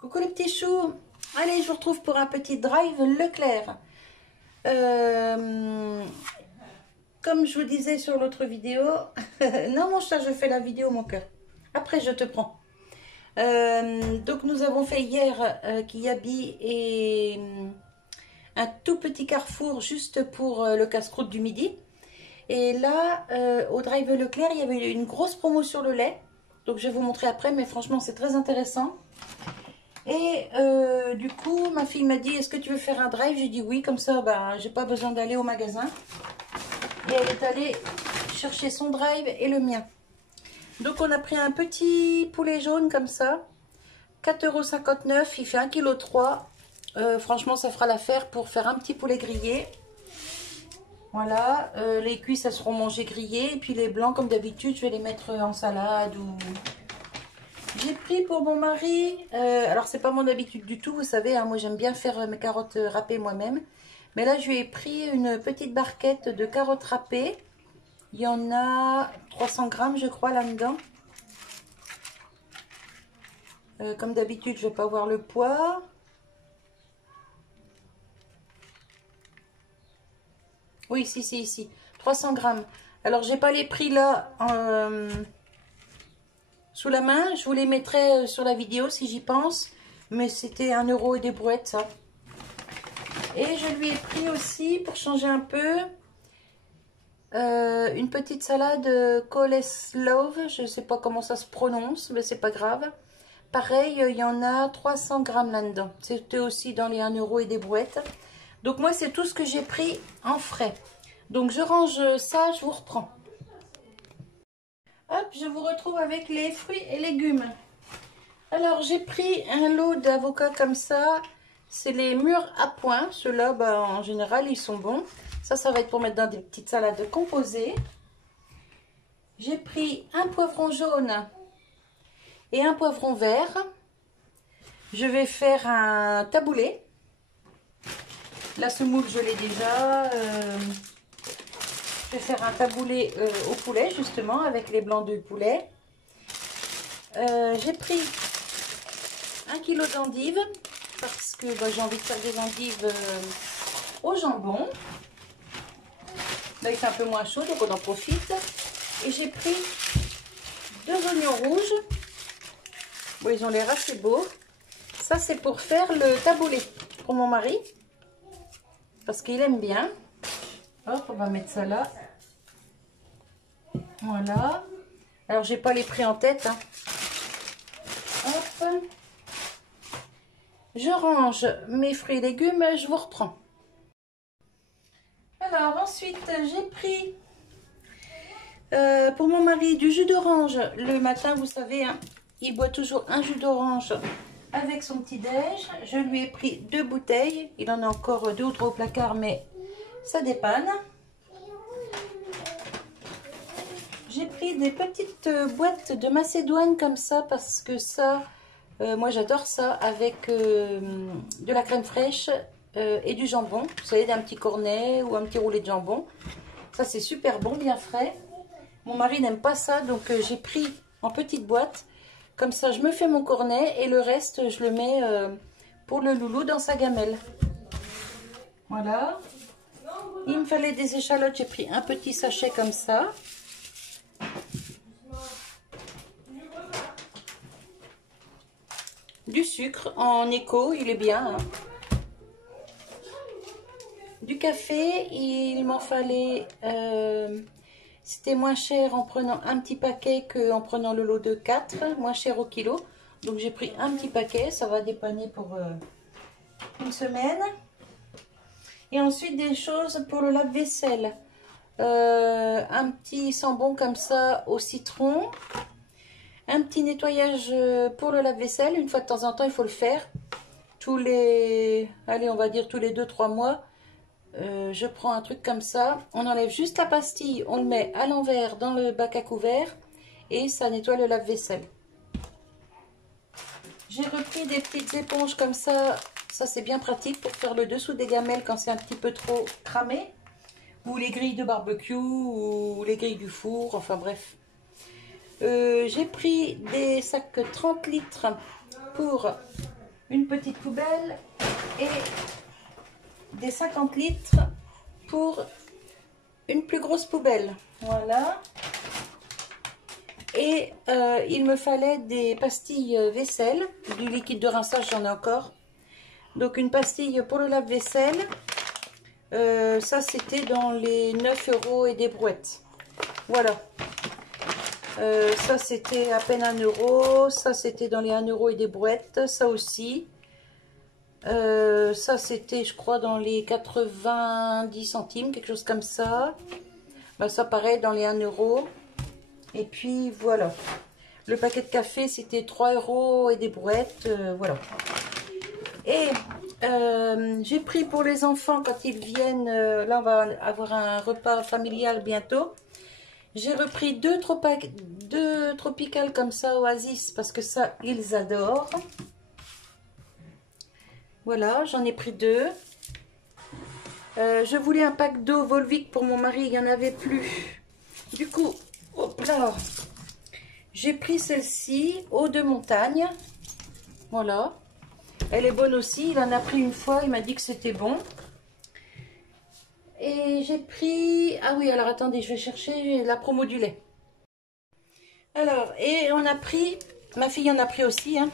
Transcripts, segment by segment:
Coucou les petits choux. Allez, je vous retrouve pour un petit drive Leclerc. Comme je vous disais sur l'autre vidéo, non mon chat, je fais la vidéo mon cœur. Après je te prends. Donc nous avons fait hier Kiabi et un tout petit carrefour juste pour le casse-croûte du midi. Et là, au drive Leclerc, il y avait une grosse promo sur le lait. Donc je vais vous montrer après, mais franchement c'est très intéressant. Et du coup, ma fille m'a dit, est-ce que tu veux faire un drive? J'ai dit oui, comme ça, ben, j'ai pas besoin d'aller au magasin. Et elle est allée chercher son drive et le mien. Donc on a pris un petit poulet jaune comme ça, 4,59 €, il fait 1,3 kg. Franchement, ça fera l'affaire pour faire un petit poulet grillé. Voilà, les cuisses, elles seront mangées grillées. Et puis les blancs, comme d'habitude, je vais les mettre en salade ou... J'ai pris pour mon mari, alors c'est pas mon habitude du tout, vous savez, hein, moi j'aime bien faire mes carottes râpées moi-même. Mais là je lui ai pris une petite barquette de carottes râpées. Il y en a 300 grammes je crois là-dedans. Comme d'habitude je vais pas voir le poids. Oui, ici. 300 grammes. Alors j'ai pas les prix là sous la main, je vous les mettrai sur la vidéo si j'y pense. Mais c'était 1 € et des brouettes ça. Et je lui ai pris aussi, pour changer un peu, une petite salade coleslaw. Je ne sais pas comment ça se prononce, mais c'est pas grave. Pareil, il y en a 300 grammes là-dedans. C'était aussi dans les 1 € et des brouettes. Donc moi, c'est tout ce que j'ai pris en frais. Donc je range ça, je vous reprends. Hop, je vous retrouve avec les fruits et légumes. Alors, j'ai pris un lot d'avocats comme ça. C'est les mûrs à point. Ceux-là, bah, en général, ils sont bons. Ça va être pour mettre dans des petites salades composées. J'ai pris un poivron jaune et un poivron vert. Je vais faire un taboulé. La semoule, je l'ai déjà. Je vais faire un taboulé au poulet, justement, avec les blancs de poulet. J'ai pris 1 kg d'endives, parce que bah, j'ai envie de faire des endives au jambon. Là, il fait un peu moins chaud, donc on en profite. Et j'ai pris 2 oignons rouges. Bon, ils ont l'air assez beaux. Ça, c'est pour faire le taboulé pour mon mari, parce qu'il aime bien. Hop, on va mettre ça là. Voilà. Alors, j'ai pas les prix en tête. Hein. Hop. Je range mes fruits et légumes. Je vous reprends. Alors, ensuite, j'ai pris pour mon mari du jus d'orange. Le matin, vous savez, hein, il boit toujours un jus d'orange avec son petit-déj. Je lui ai pris 2 bouteilles. Il en a encore 2 ou 3 au placard, mais ça dépanne. J'ai pris des petites boîtes de macédoine comme ça parce que ça, moi j'adore ça avec de la crème fraîche et du jambon. Vous savez, d'un petit cornet ou un petit roulé de jambon. Ça c'est super bon, bien frais. Mon mari n'aime pas ça, donc j'ai pris en petite boîte. Comme ça, je me fais mon cornet et le reste, je le mets pour le loulou dans sa gamelle. Voilà. Il me fallait des échalotes, j'ai pris un petit sachet comme ça. Du sucre en éco, il est bien. Hein. Du café, il m'en fallait... c'était moins cher en prenant un petit paquet qu'en prenant le lot de 4, moins cher au kilo. Donc j'ai pris un petit paquet, ça va dépanner pour une semaine. Et ensuite des choses pour le lave-vaisselle. Un petit sambon comme ça au citron. Un petit nettoyage pour le lave-vaisselle. Une fois de temps en temps, il faut le faire. Tous les... Allez, on va dire tous les 2-3 mois. Je prends un truc comme ça. On enlève juste la pastille. On le met à l'envers dans le bac à couvert. Et ça nettoie le lave-vaisselle. J'ai repris des petites éponges comme ça. Ça, c'est bien pratique pour faire le dessous des gamelles quand c'est un petit peu trop cramé. Ou les grilles de barbecue. Ou les grilles du four. Enfin, bref. J'ai pris des sacs 30 litres pour une petite poubelle et des 50 litres pour une plus grosse poubelle. Voilà. Et il me fallait des pastilles vaisselle, du liquide de rinçage, j'en ai encore. Donc une pastille pour le lave-vaisselle. Ça c'était dans les 9 € et des brouettes. Voilà. Ça c'était à peine 1 €. Ça c'était dans les 1 € et des brouettes. Ça aussi. Ça c'était je crois dans les 90 centimes, quelque chose comme ça. Ben, ça pareil dans les 1 €. Et puis voilà. Le paquet de café c'était 3 € et des brouettes. Voilà. Et j'ai pris pour les enfants quand ils viennent, là on va avoir un repas familial bientôt. J'ai repris deux tropicales comme ça, Oasis, parce que ça ils adorent. Voilà, j'en ai pris 2. Je voulais un pack d'eau Volvic pour mon mari, il n'y en avait plus. Du coup, hop là, j'ai pris celle-ci, eau de montagne. Voilà. Elle est bonne aussi, il en a pris une fois, il m'a dit que c'était bon. Et j'ai pris... Ah oui, alors attendez, je vais chercher la promo du lait. Alors, et on a pris... Ma fille en a pris aussi, hein.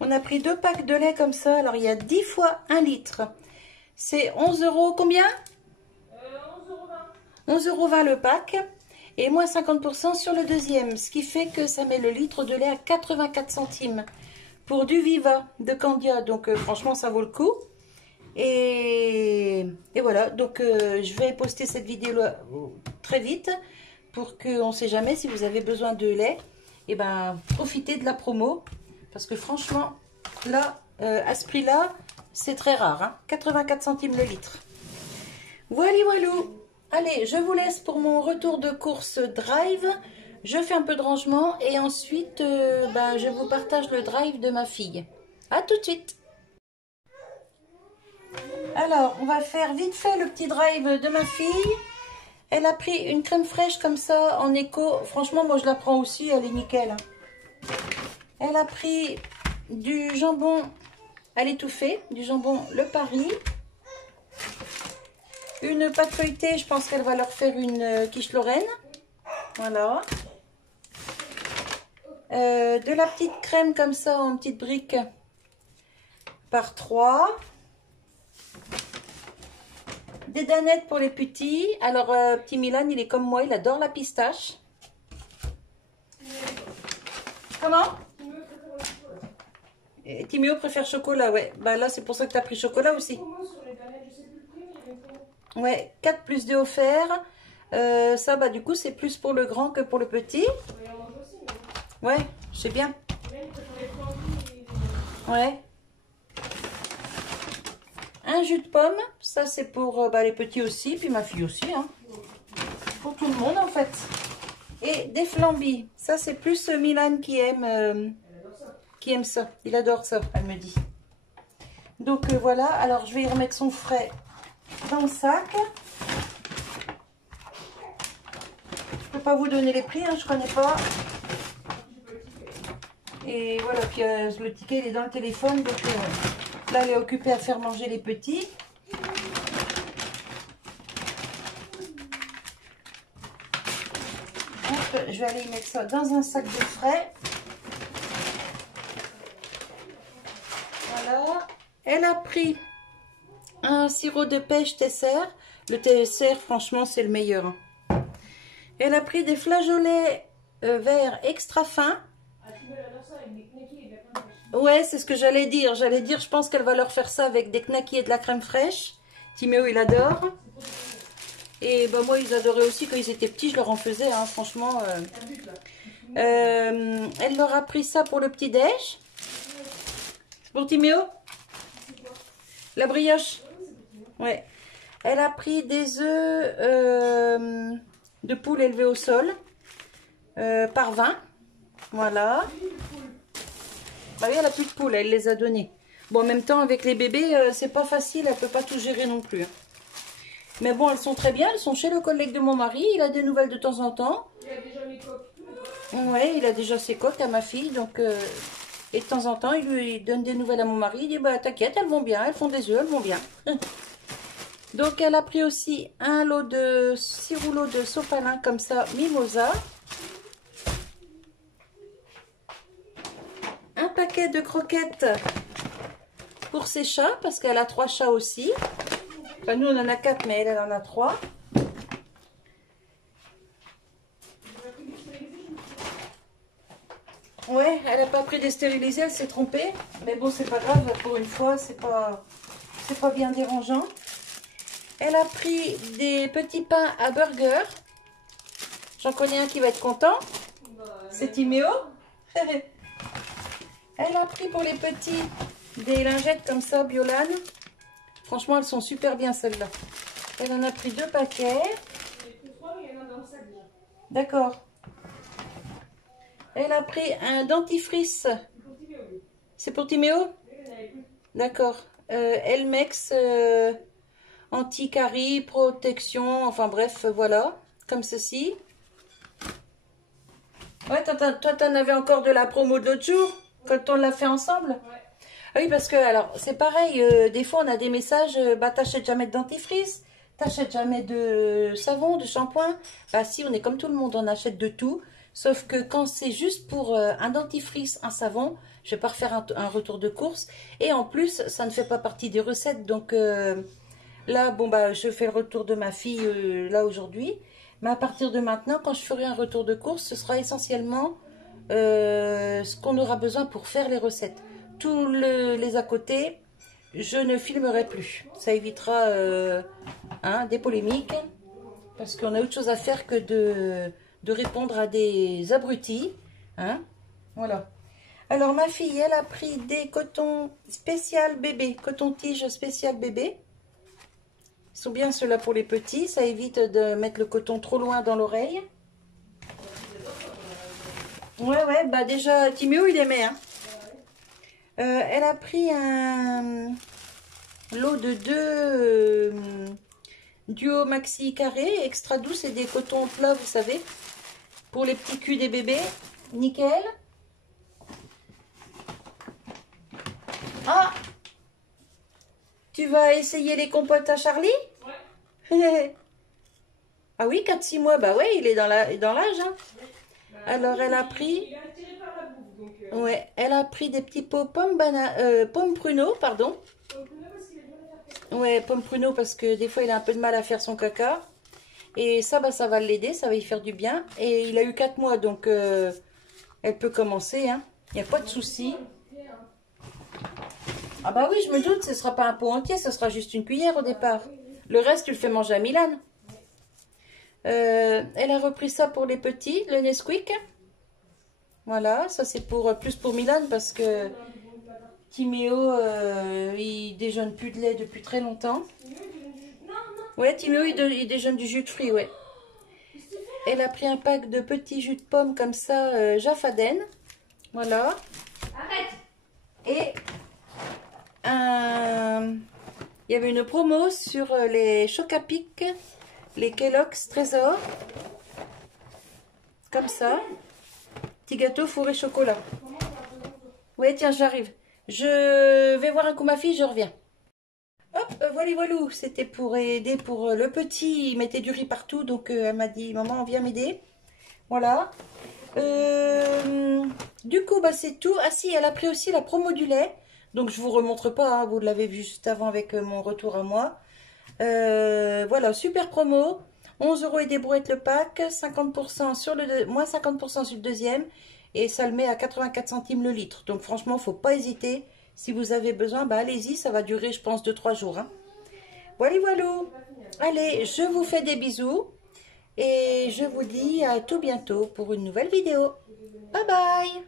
On a pris 2 packs de lait comme ça. Alors, il y a 10 fois 1 litre. C'est 11 € combien 11,20 € le pack. Et moins 50% sur le deuxième. Ce qui fait que ça met le litre de lait à 84 centimes. Pour du Viva de Candia, donc franchement ça vaut le coup. Et voilà, donc je vais poster cette vidéo très vite pour qu'on ne sait jamais si vous avez besoin de lait, et ben profitez de la promo parce que franchement là à ce prix là c'est très rare, hein, 84 centimes le litre. Voilà, voilou. Allez, je vous laisse pour mon retour de course drive. Je fais un peu de rangement et ensuite je vous partage le drive de ma fille. A tout de suite. Alors, on va faire vite fait le petit drive de ma fille. Elle a pris une crème fraîche comme ça en éco. Franchement, moi je la prends aussi, elle est nickel. Elle a pris du jambon à l'étouffée, du jambon Le Paris. Une pâte feuilletée, je pense qu'elle va leur faire une quiche Lorraine. Voilà. De la petite crème comme ça en petites briques par 3. Des danettes pour les petits. Alors petit Milan il est comme moi, il adore la pistache. Comment? Et Timéo préfère chocolat, ouais. Bah là c'est pour ça que tu as pris chocolat aussi. Ouais, 4 plus 2 offerts. Ça bah du coup c'est plus pour le grand que pour le petit. Ouais, je sais bien. Ouais. Un jus de pomme, ça c'est pour les petits aussi, puis ma fille aussi, hein. Pour tout le monde en fait. Et des flambis, ça c'est plus Milan qui aime ça. Il adore ça, elle me dit. Donc voilà, alors je vais y remettre son frais dans le sac. Je peux pas vous donner les prix, hein, je connais pas. Et voilà, puis le ticket il est dans le téléphone, donc là elle est occupée à faire manger les petits. Hop, je vais aller y mettre ça dans un sac de frais. Voilà. Elle a pris un sirop de pêche TSR. Le TSR, franchement, c'est le meilleur. Elle a pris des flageolets verts extra fins. Ouais, c'est ce que j'allais dire. J'allais dire, je pense qu'elle va leur faire ça avec des knackis et de la crème fraîche. Timéo, il adore. Et bah, moi, ils adoraient aussi quand ils étaient petits. Je leur en faisais, hein, franchement. Elle leur a pris ça pour le petit-déj. Pour Timéo? La brioche. Ouais. Elle a pris des œufs de poule élevés au sol par 20. Voilà. Bah oui, elle a plus de poules, elle les a donnés. Bon, en même temps, avec les bébés, c'est pas facile, elle peut pas tout gérer non plus. Mais bon, elles sont très bien, elles sont chez le collègue de mon mari, il a des nouvelles de temps en temps. Il a déjà mes coques. Ouais, il a déjà ses coques à ma fille, donc Et de temps en temps, il lui donne des nouvelles à mon mari. Il dit, bah t'inquiète, elles vont bien, elles font des œufs, elles vont bien. Donc elle a pris aussi un lot de 6 rouleaux de sopalin comme ça, mimosa. Un paquet de croquettes pour ses chats, parce qu'elle a 3 chats aussi. Enfin, nous on en a 4, mais elle en a 3. Ouais, elle n'a pas pris des stérilisés, elle s'est trompée. Mais bon, c'est pas grave, pour une fois, c'est pas bien dérangeant. Elle a pris des petits pains à burger. J'en connais un qui va être content. C'est Timéo. Elle a pris pour les petits des lingettes comme ça, Biolane. Franchement, elles sont super bien celles-là. Elle en a pris 2 paquets. D'accord. Elle a pris un dentifrice. C'est pour Timéo? D'accord. Elmex anti-carie, protection, enfin bref, voilà. Comme ceci. Ouais, toi, t'en avais encore de la promo de l'autre jour, quand on l'a fait ensemble. Ouais. Ah oui, parce que, alors, c'est pareil, des fois, on a des messages, bah, t'achètes jamais de dentifrice, t'achètes jamais de savon, de shampoing. Bah si, on est comme tout le monde, on achète de tout. Sauf que quand c'est juste pour un dentifrice, un savon, je vais pas refaire un retour de course. Et en plus, ça ne fait pas partie des recettes. Donc là, bon bah, je fais le retour de ma fille là aujourd'hui. Mais à partir de maintenant, quand je ferai un retour de course, ce sera essentiellement ce qu'on aura besoin pour faire les recettes. Tous les à côté, je ne filmerai plus. Ça évitera des polémiques. Parce qu'on a autre chose à faire que de répondre à des abrutis. Hein? Voilà. Alors, ma fille, elle a pris des cotons spécial bébé. Coton-tige spécial bébé. Ils sont bien ceux-là pour les petits. Ça évite de mettre le coton trop loin dans l'oreille. Ouais, bah déjà, Timéo, il aimait. Hein. Elle a pris un lot de 2 duo maxi carré extra doux. C'est des cotons plats, vous savez. Pour les petits culs des bébés, nickel. Ah, tu vas essayer les compotes à Charlie? Ouais. Ah oui, 4-6 mois, bah ouais, il est dans l'âge. Hein. Oui. Alors elle a pris... Il est attiré par la bouffe, donc ouais, elle a pris des petits pots pommes pruneaux, pardon. Ouais, pomme pruneau parce que des fois il a un peu de mal à faire son caca. Et ça, bah, ça va l'aider, ça va y faire du bien. Et il a eu 4 mois, donc elle peut commencer. Hein. Il n'y a pas de souci. Ah bah oui, je me doute, ce ne sera pas un pot entier, ce sera juste une cuillère au départ. Le reste, tu le fais manger à Milan. Elle a repris ça pour les petits, le Nesquik. Voilà, ça c'est plus pour Milan parce que Timéo, il déjeune plus de lait depuis très longtemps. Ouais, Timéo, il déjeune du jus de fruits, ouais. Elle a pris un pack de petits jus de pommes comme ça, Jaffaden. Voilà. Arrête. Et il y avait une promo sur les Chocapic, les Kellogg's Trésor. Comme ça. Petit gâteau fourré chocolat. Ouais, tiens, j'arrive. Je vais voir un coup ma fille, je reviens. Hop, voilà, c'était pour aider pour le petit, il mettait du riz partout, donc elle m'a dit, maman, viens m'aider. Voilà. Du coup, bah, c'est tout. Ah si, elle a pris aussi la promo du lait, donc je vous remontre pas, hein, vous l'avez vu juste avant avec mon retour à moi. Voilà, super promo, 11 € et des brouettes le pack, 50% sur moins 50% sur le deuxième, et ça le met à 84 centimes le litre. Donc franchement, faut pas hésiter. Si vous avez besoin, bah allez-y, ça va durer, je pense, 2-3 jours. Hein. Voilà. Allez, je vous fais des bisous. Et je vous dis à tout bientôt pour une nouvelle vidéo. Bye bye.